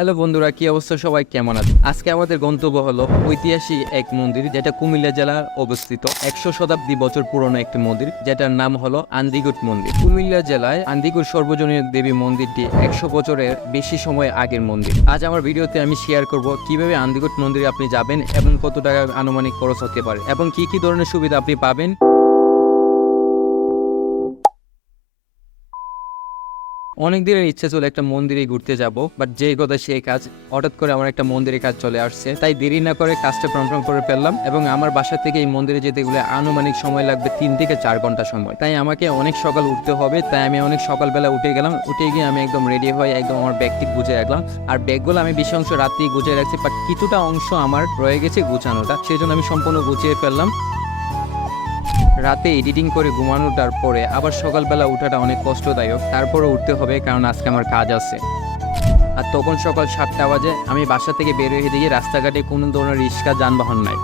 Hello বন্ধুরা, কি অবস্থা? সবাই কেমন আছে আজকে আমাদের গন্তব্য হলো ঐতিহাসিক এক মন্দির, যেটা কুমিল্লা জেলার অবস্থিত একশো শতাব্দী বছর পুরনো একটি মন্দির, যেটার নাম হলো আন্দিগুট মন্দির। কুমিল্লা জেলায় আন্দিগুট সর্বজনীয় দেবী মন্দিরটি একশো বছরের বেশি সময় আগের মন্দির। আজ আমার ভিডিওতে আমি শেয়ার করব কীভাবে আন্দিগুট মন্দিরে আপনি যাবেন এবং কত টাকা আনুমানিক খরচ হতে পারে এবং কি কি ধরনের সুবিধা আপনি পাবেন। অনেক দিনের ইচ্ছে ছিল একটা মন্দিরে ঘুরতে যাব বাট যে কথা সেই কাজ, হঠাৎ করে আমার একটা মন্দিরে কাজ চলে আসছে, তাই দেরি না করে কাজটা কনফার্ম করে ফেললাম এবং আমার বাসা থেকে এই মন্দিরে যেতে গেলে আনুমানিক সময় লাগবে তিন থেকে চার ঘণ্টা সময়। তাই আমাকে অনেক সকাল উঠতে হবে, তাই আমি অনেক সকালবেলা উঠে গেলাম, উঠে গিয়ে আমি একদম রেডি হয়ে একদম আমার ব্যাগটি গুছিয়ে রাখলাম। আর ব্যাগগুলো আমি বেশি অংশ রাত্রেই গুছিয়ে রাখছি বাট কিছুটা অংশ আমার রয়ে গেছে গুছানোটা সেই জন্য আমি সম্পূর্ণ গুছিয়ে ফেললাম। রাতে এডিটিং করে ঘুমানোটার পরে আবার সকালবেলা ওঠাটা অনেক কষ্টদায়ক। তারপরে উঠতে হবে কারণ আজকে আমার কাজ আছে। আর তখন সকাল সাতটা বাজে, আমি বাসা থেকে বের হয়ে দিয়ে রাস্তাঘাটে কোনো ধরনের রিক্সা যানবাহন নাই।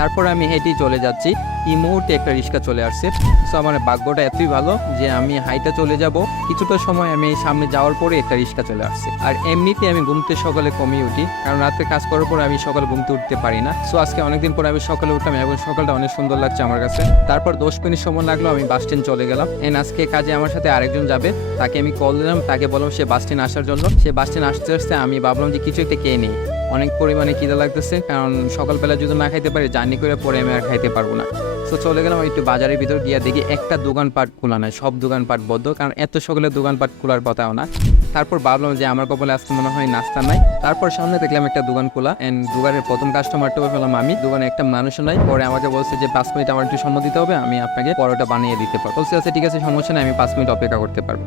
তারপর আমি হেঁটেই চলে যাচ্ছি। এই মুহূর্তে একটা রিক্সা চলে আসছে। সো আমার ভাগ্যটা এতই ভালো যে আমি হাইটা চলে যাব। কিছুটা সময় আমি সামনে যাওয়ার পরে একটা রিক্সা চলে আসছে। আর এমনিতে আমি ঘুমতে সকালে কমিয়ে উঠি। কারণ রাতে কাজ করার পর আমি সকালে ঘুমতে উঠতে পারি না। সো আজকে অনেকদিন পরে আমি সকালে উঠলাম এবং সকালটা অনেক সুন্দর লাগছে আমার কাছে। তারপর দশ মিনিট সময় লাগল, আমি বাস স্ট্যান্ড চলে গেলাম। এন আজকে কাজে আমার সাথে আরেকজন যাবে। তাকে আমি কল দিলাম। তাকে বললাম সে বাস স্ট্যান্ড আসার জন্য। সে বাস স্ট্যান্ড আসতে আসতে আমি ভাবলাম যে কিছু একটা খেয়ে নিই। অনেক পরিমাণে খিদে লাগতেছে, কারণ সকালবেলা যদি না খাইতে পারি, জার্নি করে পরে আমি আর খাইতে পারব না। তো চলে গেলাম একটু বাজারের ভিতর, গিয়ে দেখি একটা দোকানপাট খোলা নাই, সব দোকানপাট বদ্ধ, কারণ এত সকালে দোকানপাট খোলার কথাও না। তারপর ভাবলাম যে আমার কপালে আসতে মনে হয় নাস্তা নাই। তারপর সামনে দেখলাম একটা দোকান খোলা অ্যান্ড দোকানের প্রথম কাস্টমারটা পেলাম আমি। দোকানে একটা মানুষ নাই, পরে আমাকে বলছে যে, পাঁচ মিনিট আমার একটু সময় দিতে হবে, আমি আপনাকে পরোটা বানিয়ে দিতে পারব। বলছে আচ্ছা ঠিক আছে, সমস্যা নেই, আমি পাঁচ মিনিট অপেক্ষা করতে পারব।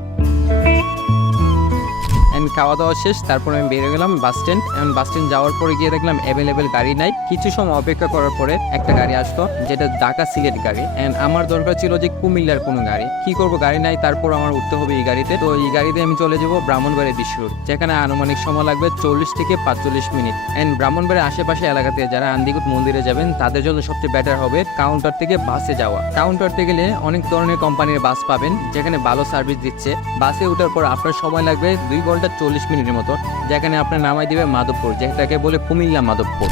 খাওয়া দাওয়া শেষ, তারপর আমি বেরিয়ে গেলাম বাস স্ট্যান্ড এবং বাস স্ট্যান্ড যাওয়ার পরে গিয়ে দেখলাম অ্যাভেলেবেল গাড়ি নাই। কিছু সময় অপেক্ষা করার পরে একটা গাড়ি আসতো যেটা ঢাকা সিলেট গাড়ি। অ্যান্ড আমার দরকার ছিল যে কুমিল্লার কোনো গাড়ি। কি করব, গাড়ি নাই, তারপর আমার উঠতে হবে এই গাড়িতে। তো এই গাড়িতে আমি চলে যাব ব্রাহ্মণবাড়ি বিশ্ব যেখানে আনুমানিক সময় লাগবে চল্লিশ থেকে পাঁচচল্লিশ মিনিট। অ্যান্ড ব্রাহ্মণবাড়ির আশেপাশে এলাকাতে যারা আন্দিকুট মন্দিরে যাবেন, তাদের জন্য সবচেয়ে বেটার হবে কাউন্টার থেকে বাসে যাওয়া। কাউন্টারতে গেলে অনেক ধরনের কোম্পানির বাস পাবেন, যেখানে ভালো সার্ভিস দিচ্ছে। বাসে ওঠার পর আপনার সময় লাগবে দুই ঘণ্টা চল্লিশ মিনিটের মতো যেখানে আপনার নামাই দিবে মাধবপুর যেটাকে বলে কুমিল্লা মাধবপুর।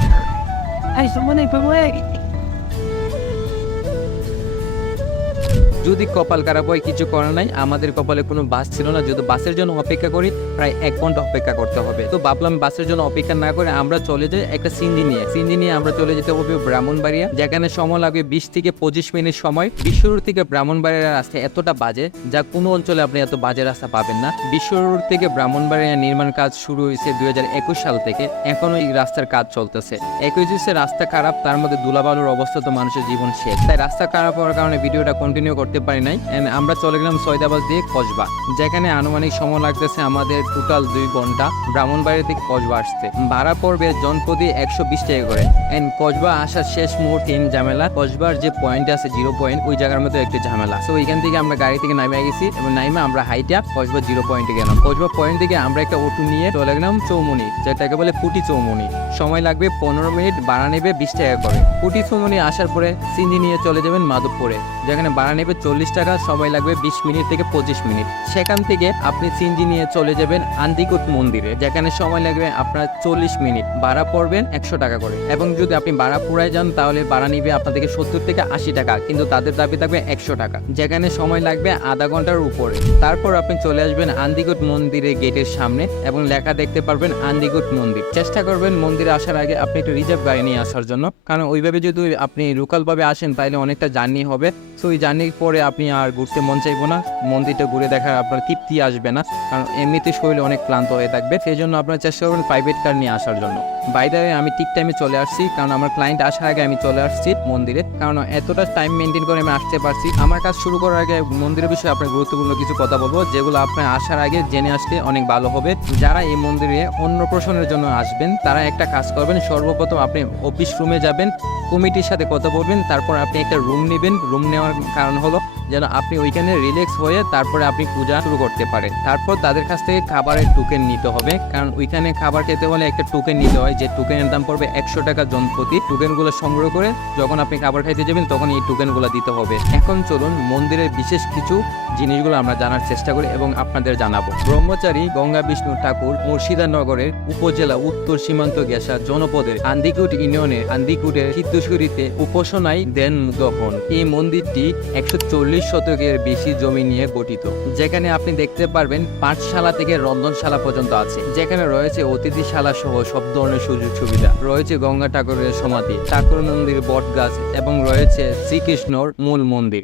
যদি কপাল খারাপ হয়, কিছু করার নাই, আমাদের কপালে কোনো বাস ছিল না। যদি বাসের জন্য অপেক্ষা করি, প্রায় এক ঘণ্টা অপেক্ষা করতে হবে। তো ভাবলাম বাসের জন্য অপেক্ষা না করে আমরা চলে যাই একটা সিঞ্জি নিয়ে। সিঞ্জি নিয়ে আমরা চলে যেতে হবে ব্রাহ্মণবাড়িয়া, যেখানে সময় লাগবে বিশ থেকে পঁচিশ মিনিট সময়। বিশ্বরোড থেকে ব্রাহ্মণবাড়িয়া রাস্তা এতটা বাজে, যা কোনো অঞ্চলে আপনি এত বাজে রাস্তা পাবেন না। বিশ্বরোড থেকে ব্রাহ্মণবাড়িয়া নির্মাণ কাজ শুরু হয়েছে দুই হাজার একুশ সাল থেকে। এখনও এই রাস্তার কাজ চলতেছে। একই রাস্তা খারাপ, তার মধ্যে দুলাবালুর অবস্থা তো মানুষের জীবন শেষ। তাই রাস্তা খারাপ হওয়ার কারণে ভিডিওটা কন্টিনিউ করতে পারি নাই। আমরা চলে গেলাম সৈদাবাদ দিয়ে কসবা। যেখানে আনুমানিক সময় লাগতেছে আমাদের টোটাল দুই ঘণ্টা। ব্রাহ্মণবাড়ি থেকে কসবা আসতে। ভাড়া পড়বে জনপ্রতি একশো বিশ টাকা করে। এন্ড কসবা আসার শেষ মুহূর্তে ঝামেলা। কসবার যে পয়েন্ট আছে জিরো পয়েন্ট ওই জায়গার মধ্যে একটি ঝামেলা। তো ওইখান থেকে আমরা গাড়ি থেকে নামে গেছি এবং নাইমে আমরা হাইটা কসবা জিরো পয়েন্টে গেলাম। কসবা পয়েন্ট থেকে আমরা একটা অটো নিয়ে চলে গেলাম চৌমনি, যেটাকে বলে পুটি চৌমনি। সময় লাগবে পনেরো মিনিট, ভাড়া নেবে বিশ টাকা করে। পুটি চৌমনি আসার পরে সিঞ্জি নিয়ে চলে যাবেন মাধবপুরে, যেখানে ভাড়া নেবে চল্লিশ টাকা, সময় লাগবে বিশ মিনিট থেকে পঁচিশ মিনিট। সেখান থেকে আপনি সিঞ্জি নিয়ে চলে যাবেন আন্দিকুট মন্দিরে, যেখানে সময় লাগবে আপনার চল্লিশ মিনিট। ভাড়া পড়বেন একশো টাকা করে। এবং যদি আপনি ভাড়া পুরায় যান, তাহলে ভাড়া নিবে আপনার থেকে সত্তর থেকে আশি টাকা, কিন্তু তাদের দাবি থাকবে একশো টাকা। যেখানে সময় লাগবে আধা ঘণ্টার উপরে। তারপর আপনি চলে আসবেন আন্দিকুট মন্দিরের গেটের সামনে এবং লেখা দেখতে পারবেন আন্দিকুট মন্দির। চেষ্টা করবেন মন্দিরে আসার আগে আপনি একটু রিজার্ভ গাড়ি নিয়ে আসার জন্য। কারণ ওইভাবে যদি আপনি লোকালভাবে আসেন, তাহলে অনেকটা জার্নি হবে। তো ওই জার্নির পরে আপনি আর ঘুরতে মন চাইব না। মন্দিরটা ঘুরে দেখার আপনার তৃপ্তি আসবে না। কারণ এমনিতে শরীর অনেক ক্লান্ত হয়ে থাকবে। সেই জন্য আপনার চেষ্টা করবেন প্রাইভেট কার নিয়ে আসার জন্য। বাইরে আমি ঠিক টাইমে চলে আসছি। কারণ আমার ক্লায়েন্ট আসার আগে আমি চলে আসছি মন্দিরে। কারণ এতটা টাইম মেনটেন করে আমি আসতে পারছি। আমার কাজ শুরু করার আগে মন্দিরের বিষয়ে আপনার গুরুত্বপূর্ণ কিছু কথা বলব। যেগুলো আপনার আসার আগে জেনে আসলে অনেক ভালো হবে। যারা এই মন্দিরে অন্য প্রশ্নের জন্য আসবেন, তারা একটা কাজ করবেন। সর্বপ্রথম আপনি অফিস রুমে যাবেন। কমিটির সাথে কথা বলবেন তারপর আপনি একটা রুম নেবেন। রুম নেওয়ার কারণ হলো যেন আপনি ওইখানে রিল্যাক্স হয়ে তারপরে আপনি পূজা শুরু করতে পারেন। তারপর তাদের কাছ থেকে খাবারের টোকেন নিতে হবে। কারণ ওইখানে খাবার খেতে হলে একটা টোকেন নিতে হয়। যে টোকেনের দাম পড়বে একশো টাকা জন প্রতি টোকেনগুলো সংগ্রহ করে যখন আপনি খাবার খাইতে যাবেন, তখন এই টোকেনগুলো দিতে হবে। এখন চলুন মন্দিরের বিশেষ কিছু জিনিসগুলো আমরা জানার চেষ্টা করি এবং আপনাদের জানাব। ব্রহ্মচারী, গঙ্গা, বিষ্ণু ঠাকুর, মুর্শিদানগরের উপজেলা, উত্তর সীমান্ত গেসা জনপদের, আন্দিকুট ইউনিয়নের, আন্দিকুটের, সিদ্ধেশ্বরীতে উপাসনায় দেন দহন। এই মন্দিরটি একশো চল্লিশ শতকের বেশি জমি নিয়ে গঠিত। যেখানে আপনি দেখতে পারবেন পাঠশালা থেকে রন্ধনশালা পর্যন্ত আছে। যেখানে রয়েছে অতিথিশালা সহ সব ধরনের সুযোগ সুবিধা। রয়েছে গঙ্গা ঠাকুরের সমাধি ঠাকুর মন্দির বট গাছ এবং রয়েছে শ্রীকৃষ্ণর মূল মন্দির।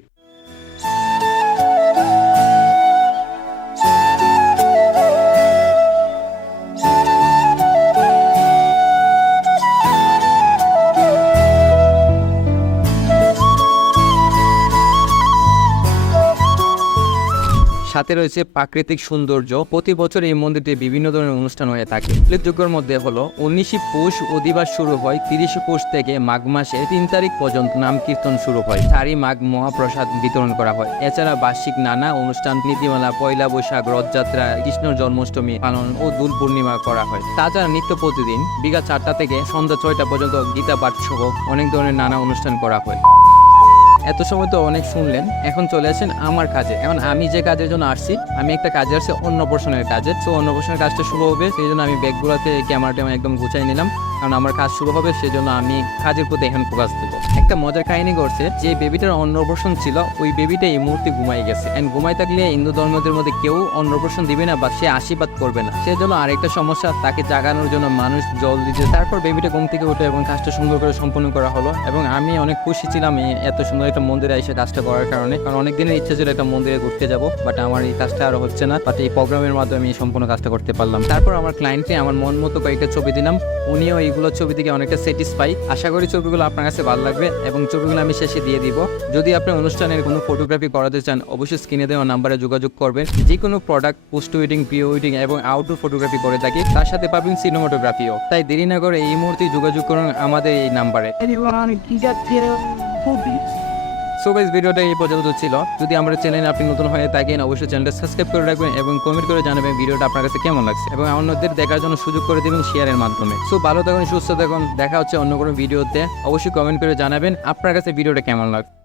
সাথে রয়েছে প্রাকৃতিক সৌন্দর্য। প্রতি বছর এই মন্দিরটি বিভিন্ন ধরনের অনুষ্ঠান হয়ে থাকে। উল্লেখযোগ্যের মধ্যে হলো, উনিশে পৌষ অধিবাস শুরু হয় তিরিশে পৌষ থেকে মাঘ মাসে তিন তারিখ পর্যন্ত নাম কীর্তন শুরু হয়। চারি মাঘ মহাপ্রসাদ বিতরণ করা হয়। এছাড়া বার্ষিক নানা অনুষ্ঠান, নীতিমালা, পয়লা বৈশাখ, রথযাত্রা, কৃষ্ণ জন্মাষ্টমী পালন ও দোল পূর্ণিমা করা হয়। তাছাড়া নিত্য প্রতিদিন বিকাল চারটা থেকে সন্ধ্যা ছয়টা পর্যন্ত গীতা পাঠ সহ অনেক ধরনের নানা অনুষ্ঠান করা হয়। এত সময় তো অনেক শুনলেন। এখন চলে আসেন আমার কাজে। এখন আমি যে কাজের জন্য আসছি, আমি একটা কাজে আসছি অন্নপ্রাশনের কাজে। তো অন্নপ্রাশনের কাজটা শুরু হবে, সেই জন্য আমি ব্যাগগুলোতে ক্যামেরাটা একদম গুছাই নিলাম। কারণ আমার কাজ শুরু হবে সেই জন্য আমি কাজের প্রতি এখন ফোকাস দেবো একটা মজার কাহিনী করছে যে বেবিটার অন্নপ্রাশন ছিল, ওই বেবিটা এই মুহূর্তে ঘুমাই গেছে। এন্ড ঘুমাই থাকলে হিন্দু ধর্মদের মধ্যে কেউ অন্নপ্রাশন দিবে না বা সে আশীর্বাদ করবে না। সেজন্য আরেকটা সমস্যা, তাকে জাগানোর জন্য মানুষ জল দিতে তারপর বেবিটা ঘুম থেকে উঠে এবং কাজটা সুন্দর করে সম্পন্ন করা হলো। এবং আমি অনেক খুশি ছিলাম এত সুন্দর একটা মন্দিরে এসে কাজটা করার কারণে। কারণ অনেক দিনের ইচ্ছা ছিল একটা মন্দিরে ঘুরতে যাব বাট আমার এই কাজটা আর হচ্ছে না। বাট এই প্রোগ্রামের মাধ্যমে আমি সম্পূর্ণ কাজটা করতে পারলাম। তারপর আমার ক্লায়েন্টকে আমার মন মতো কয়েকটা ছবি দিলাম। উনিও এইগুলো ছবি থেকে অনেকটা স্যাটিসফাই আশা করি ছবিগুলো আপনার কাছে ভালো লাগবে এবং ছবিগুলো আমি শেষে দিয়ে দিব। যদি আপনি অনুষ্ঠানের কোনো ফটোগ্রাফি করাতে চান, অবশ্যই স্ক্রিনে দেওয়া নাম্বারে যোগাযোগ করবেন। যে কোনো product post wedding pre wedding এবং আউটডোর ফটোগ্রাফি করে থাকি, তার সাথে পাবেন সিনেমাটোগ্রাফিও তাই দেরি না করে এই মুহূর্তে যোগাযোগ করুন আমাদের এই নাম্বারে সো বেশ ভিডিওটা এই পর্যন্ত ছিল। যদি আমার চ্যানেলে আপনি নতুন হয়ে থাকেন, অবশ্যই চ্যানেলটা সাবস্ক্রাইব করে রাখবেন এবং কমেন্ট করে জানাবেন ভিডিওটা আপনার কাছে কেমন লাগছে। এবং অন্যদের দেখার জন্য সুযোগ করে দেবেন শেয়ারের মাধ্যমে। সো ভালো থাকুন, সুস্থ থাকুন, দেখা হচ্ছে অন্য কোনো ভিডিওতে। অবশ্যই কমেন্ট করে জানাবেন আপনার কাছে ভিডিওটা কেমন লাগছে।